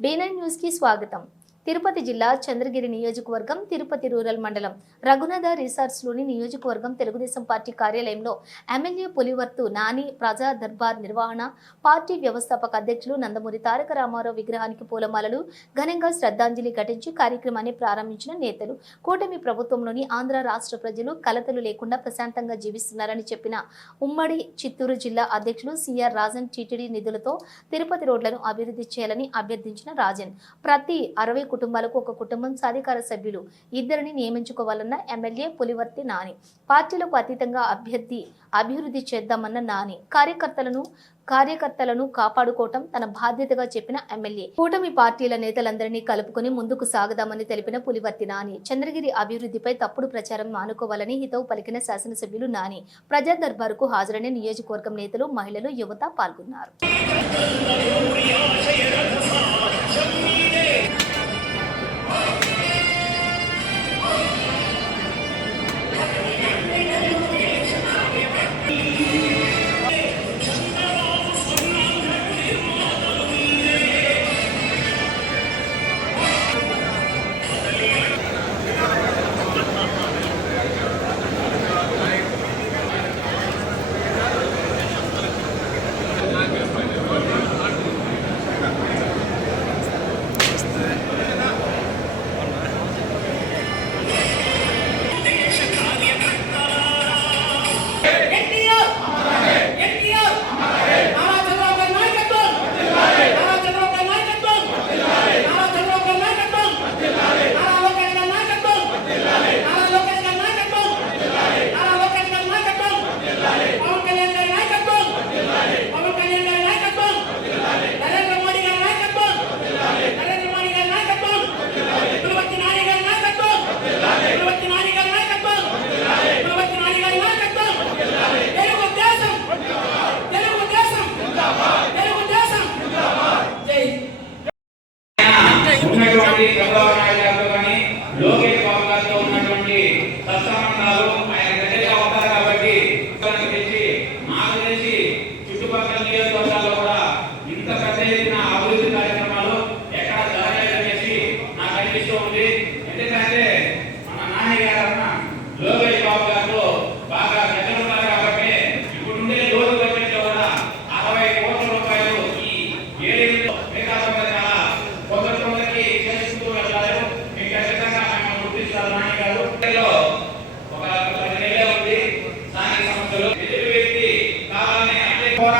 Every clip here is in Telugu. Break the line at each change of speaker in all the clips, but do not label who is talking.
डेना न्यूज़ की स्वागतम। తిరుపతి జిల్లా చంద్రగిరి నియోజకవర్గం తిరుపతి రూరల్ మండలం రఘునాథ రిసార్ట్స్లోని నియోజకవర్గం తెలుగుదేశం పార్టీ కార్యాలయంలో ఎమ్మెల్యే పులివర్తు నాని ప్రజా దర్బార్ నిర్వహణ పార్టీ వ్యవస్థాపక అధ్యక్షులు నందమూరి తారక రామారావు విగ్రహానికి పూలమాలలు ఘనంగా శ్రద్ధాంజలి ఘటించి కార్యక్రమాన్ని ప్రారంభించిన నేతలు. కూటమి ప్రభుత్వంలోని ఆంధ్ర రాష్ట్ర ప్రజలు కలతలు లేకుండా ప్రశాంతంగా జీవిస్తున్నారని చెప్పిన ఉమ్మడి చిత్తూరు జిల్లా అధ్యక్షులు సిఆర్ రాజన్ టీటీడీ నిధులతో తిరుపతి రోడ్లను అభివృద్ధి చేయాలని అభ్యర్థించిన రాజన్. ప్రతి అరవై కుటుంబాలకు ఒక కుటుంబం సాధికార సభ్యులు. ఇద్దరిని నియమించుకోవాలన్న ఎమ్మెల్యే పులివర్తి నాని. పార్టీలకు అతీతంగా అభ్యర్థి అభివృద్ధి చేద్దామన్న నాని. కార్యకర్తలను కార్యకర్తలను కాపాడుకోవటం తన బాధ్యతగా చెప్పిన ఎమ్మెల్యే. కూటమి పార్టీల నేతలందరినీ కలుపుకుని ముందుకు సాగదామని తెలిపిన పులివర్తి నాని చంద్రగిరి అభివృద్ధిపై తప్పుడు ప్రచారం మానుకోవాలని హితవు పలికిన శాసనసభ్యులు నాని ప్రజా దర్బారుకు హాజరైన నియోజకవర్గం నేతలు మహిళలు యువత పాల్గొన్నారు.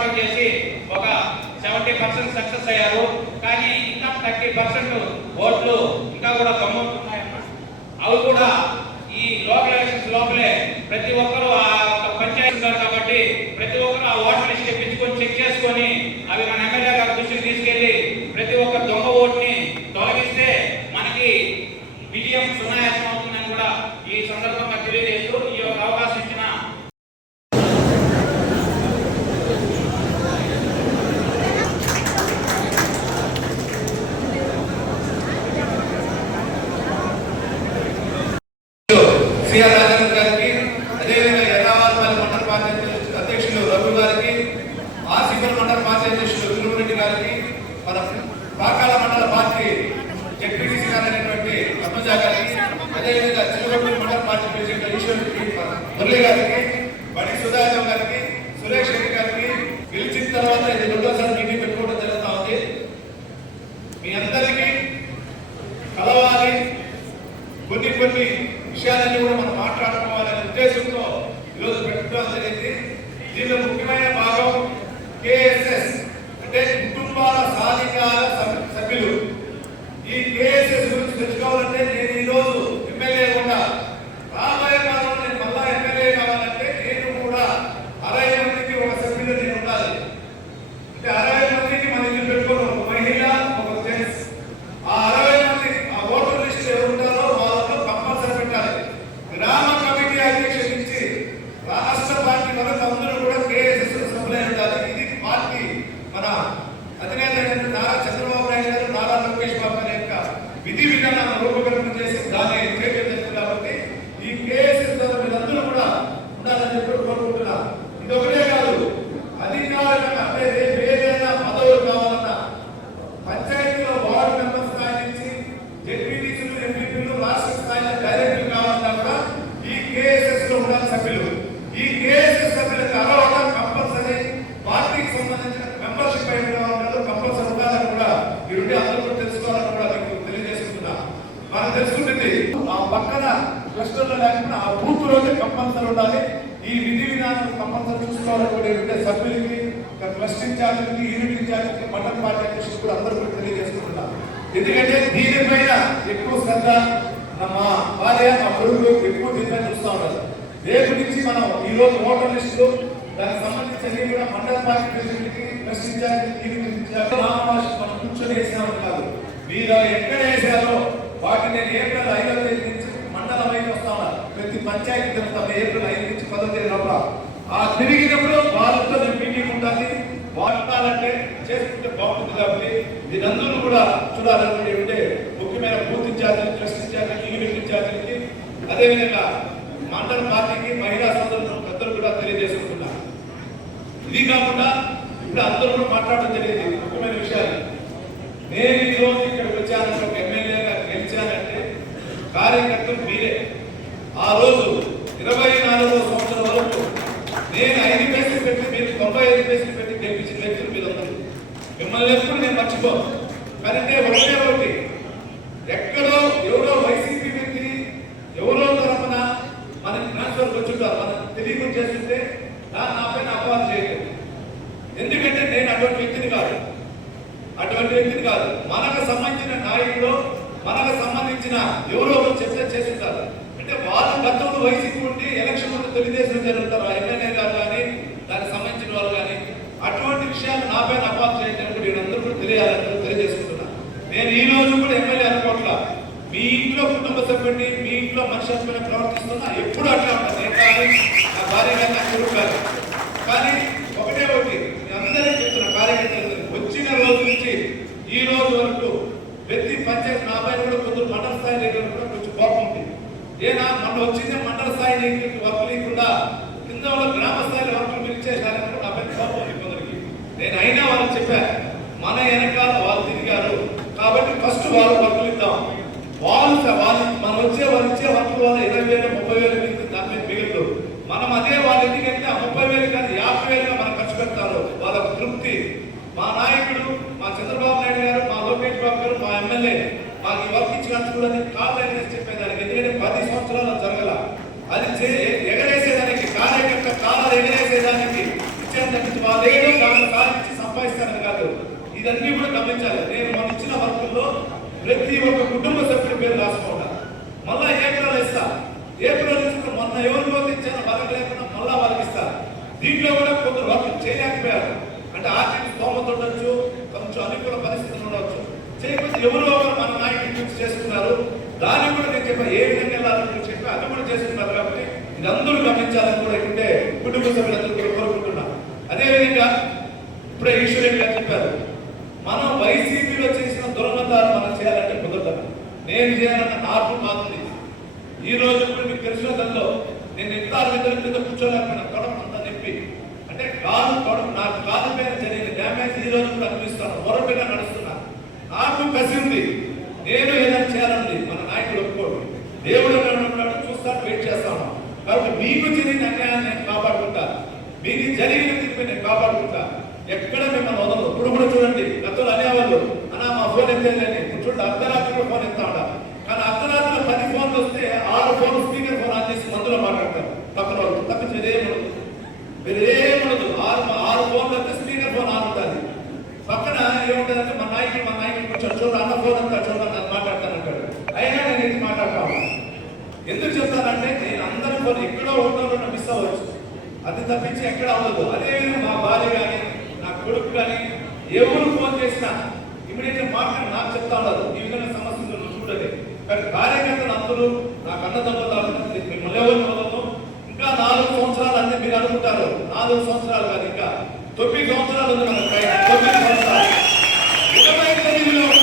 ప్రారంభం చేసి ఒక సెవెంటీ పర్సెంట్ సక్సెస్ అయ్యారు. కానీ ఇంకా థర్టీ పర్సెంట్ ఓట్లు ఇంకా కూడా ఖమ్మం
సిఆర్ రాజేంద్ర గారికి అదేవిధంగా ఎర్రావారి మండల పార్టీ అధ్యక్షులు రఘు గారికి ఆసిఫర్ మండల పార్టీ అధ్యక్షులు గారికి మన ప్రాకాల Добре. విధానం కంపల్సరీ చూసుకోవాలని సభ్యులకి క్లస్టర్ ఇన్ఛార్జీలకి యూనిట్ ఇన్ఛార్జీలకి మండల పార్టీ అధ్యక్షులు కూడా అందరూ కూడా తెలియజేసుకుంటున్నా ఎందుకంటే దీనిపైన ఎక్కువ శ్రద్ధ మా భార్య మా కొడుకు ఎక్కువ దీనిపైన చూస్తూ ఉన్నారు రేపు నుంచి మనం ఈ రోజు ఓటర్ లిస్టులు దానికి సంబంధించి కూడా మండల పార్టీ ప్రెసిడెంట్కి ప్రశ్నించాలి నామమాషి మనం కూర్చొని వేసినామని కాదు. మీరు ఎక్కడ వేసారో వాటిని నేను ఏప్రిల్ ఐదవ తేదీ నుంచి మండలం అయితే వస్తా ఉన్నారు. ప్రతి పంచాయతీ తిరుగుతాం ఏ ఐదు నుంచి పదో తేదీ లోపల ఆ తిరిగినప్పుడు వాళ్ళతో నేను మీటింగ్ ఉంటుంది వాటాలంటే చేసుకుంటే బాగుంటుంది కాబట్టి మీరందరూ కూడా చూడాలనుకుంటే ఉంటే ముఖ్యమైన బూత్ ఇన్ఛార్జీలు ట్రస్ట్ ఇన్ఛార్జీలకి యూనిట్ ఇన్ఛార్జీలకి అదేవిధంగా మండల పార్టీకి మహిళా సోదరులు పెద్దలు కూడా తెలియజేసుకుంటున్నారు. ఇది కాకుండా ఇప్పుడు అందరూ కూడా మాట్లాడడం జరిగింది ముఖ్యమైన విషయాలు. నేను ఈరోజు రోజు ఇక్కడికి ఒక ఎమ్మెల్యేగా గెలిచానంటే కార్యకర్తలు మీరే. ఆ రోజు ఇరవై నాలుగో సంవత్సరం వరకు నేను ఐదు పేసులు పెట్టి మీరు తొంభై ఐదు పేసులు పెట్టి గెలిపించిన వ్యక్తులు మీరు మిమ్మల్ని ఎప్పుడు నేను మర్చిపోను. కానీ ఒకటే ఒకటి. ఎక్కడో ఎవరో వైసీపీ వ్యక్తి ఎవరో తరఫున మనకి ట్రాన్స్ఫర్ వచ్చుంటారు. మనం తెలియకుండా చేస్తుంటే నా నా పైన అపవాదం చేయలేదు. ఎందుకంటే నేను అటువంటి వ్యక్తిని కాదు. అటువంటి వ్యక్తిని కాదు. మనకు సంబంధించిన నాయకుడు మనకు సంబంధించిన ఎవరో ఒకరు చర్చ చేస్తుంటారు. అంటే వాళ్ళు గతంలో వైసీపీ ఉండి ఎలక్షన్ ముందు తెలుగుదేశం జరుగుతారు ఆ ఎమ్మెల్యే గారు కానీ దానికి సంబంధించిన వాళ్ళు కానీ అటువంటి విషయాలు నా పైన అపాలు చేయడానికి నేను అందరూ తెలియాలని నేను ఈ రోజు కూడా ఎమ్మెల్యే అనుకోవట్లా. మీ ఇంట్లో కుటుంబ సభ్యుడిని మీ ఇంట్లో మనిషి అనుకునే ప్రవర్తిస్తున్నా ఎప్పుడు అట్లా ఉంటుంది నేను కానీ నా భార్య కానీ నా కొడుకు కాదు కానీ ఒకటే ఒకటి నేను అందరికీ చెప్తున్నా కార్యకర్తలు వచ్చిన రోజు నుంచి ఈ రోజు వరకు ప్రతి పంచాయతీ నా పైన కూడా కొందరు మండల స్థాయి దగ్గర కూడా కొంచెం కోపం ఉంది. ఏనా? మొన్న వచ్చిందే మండల స్థాయి దగ్గరికి వర్క్ లేకుండా కింద వాళ్ళ గ్రామ స్థాయిలో వర్కులు పిలిచేసారని కూడా నా పైన కోపం ఉంది కొందరికి నేను అయినా వాళ్ళకి చెప్పాను మన వెనకాల వాళ్ళు తిరిగారు కాబట్టి ఫస్ట్ వాళ్ళు వర్కులు ఇద్దాం వాళ్ళు వాళ్ళు మనం వచ్చే వాళ్ళు ఇచ్చే హక్కులు వాళ్ళు ఇరవై వేలు ముప్పై వేలు మీకు దాని మీద మనం అదే వాళ్ళ ఇంటికి వెళ్తే ఆ ముప్పై వేలు కానీ యాభై వేలుగా మనం ఖర్చు పెడతారు. వాళ్ళకు తృప్తి. మా నాయకుడు మా చంద్రబాబు నాయుడు గారు మా లోకేష్ బాబు గారు మా ఎమ్మెల్యే మాకు ఈ వర్క్ ఇచ్చినందుకు కూడా నేను కాళ్ళు ఎగరేసి చెప్పేదానికి. ఎందుకంటే పది సంవత్సరాలు జరగల. అది ఎగరేసేదానికి కార్యకర్త కాలాలు ఎగరేసేదానికి ఇచ్చేదానికి వాళ్ళేదో దాంట్లో సాధించి సంపాదిస్తారని కాదు. ఇదన్నీ కూడా గమనించాలి నేను మన ఇచ్చిన వర్కుల్లో ప్రతి ఒక్క కుటుంబ సభ్యుడి పేరు రాసుకోవాలి మళ్ళా ఏప్రిల్ ఇస్తా. ఏప్రిల్ ఇచ్చిన మొన్న ఎవరికో ఇచ్చానో వాళ్ళకి లేకుండా మళ్ళా వాళ్ళకి ఇస్తా. దీంట్లో కూడా కొందరు వర్క్ చేయలేకపోయారు. అంటే ఆర్థిక స్తోమత ఉండొచ్చు కొంచెం అనుకూల పరిస్థితులు ఉండవచ్చు చేయకపోతే ఎవరో ఒకరు మన నాయకులు చూసి చేసుకున్నారు? దాన్ని కూడా నేను చెప్పాను ఏ విధంగా వెళ్ళాలని చెప్పి అది కూడా చేస్తున్నారు కాబట్టి ఇది అందరూ గమనించాలని కూడా ఇప్పుడే కుటుంబ సభ్యులందరూ కూడా కోరుకుంటున్నారు అదేవిధంగా ఇప్పుడే ఈశ్వరెడ్డి గారు చెప్పారు మనం వైసీపీలో చేసిన దుర్మతాలు మనం చేయాలంటే కుదరదు నేను చేయాలన్న నాకు మాత్రం ఈ రోజు కూడా మీకు తెలిసిన దానిలో నేను ఇద్దరు ఇద్దరి కింద కూర్చోలేకపోయినా కడప అంతా నొప్పి అంటే కాదు కడుపు నాకు కాదు పైన జరిగిన డ్యామేజ్ ఈ రోజు కూడా అనిపిస్తాను మొరపెగా నడుస్తున్నా. నాకు కసింది. నేను ఏదైనా చేయాలండి మన నాయకుడు ఒప్పుకోడు. దేవుడు ఎక్కడ ఉన్నాడు చూస్తాను వెయిట్ చేస్తాను. కాబట్టి మీకు జరిగిన అన్యాయాన్ని నేను కాపాడుకుంటా. మీకు జరిగిన తీర్పు నేను కాపాడుకుంటా. ఎక్కడ మిమ్మల్ని వదలదు ఇప్పుడు కూడా చూడండి గతంలో అనేవాళ్ళు అనా మా ఫోన్ ఎత్తేదని చూడండి అర్ధరాత్రిలో ఫోన్ ఎత్తా ఉంటా కానీ అర్ధరాత్రిలో పది ఫోన్లు వస్తే ఆరు ఫోన్ స్పీకర్ ఫోన్ ఆన్ చేసి మందులో మాట్లాడతారు. పక్కన వాళ్ళు తప్ప మీరేమనదు మీరేమనదు ఆరు ఆరు ఫోన్లు వస్తే స్పీకర్ ఫోన్ ఆన్ ఉంటుంది. పక్కన ఏముంటుందంటే మా నాయకుడు మా నాయకుడు కొంచెం చూడ అన్న ఫోన్ అంతా చూడండి నేను మాట్లాడతానంటాడు అయినా నేను ఇది మాట్లాడతాను. ఎందుకు చెప్తానంటే నేను అందరి ఫోన్ ఎక్కడో ఉంటానో మిస్ అవ్వచ్చు. అది తప్పించి ఎక్కడ అవ్వదు. అదే మా భార్య కానీ నా కొడుకు కానీ ఎవరు ఫోన్ చేసినా ఇమీడియట్ మాట్లాడి నాకు చెప్తా ఉన్నారు. ఈ విధంగా సమస్యలు నువ్వు చూడలే. కానీ కార్యకర్తలు అందరూ నాకు అన్నదమ్ములు మిమ్మల్ని ఎవరు వదలను. ఇంకా నాలుగు సంవత్సరాలు అంటే మీరు అనుకుంటారు. నాలుగు సంవత్సరాలు కాదు ఇంకా తొమ్మిది సంవత్సరాలు ఉంది మన పైన. తొమ్మిది సంవత్సరాలు. ఇరవై తొమ్మిదిలో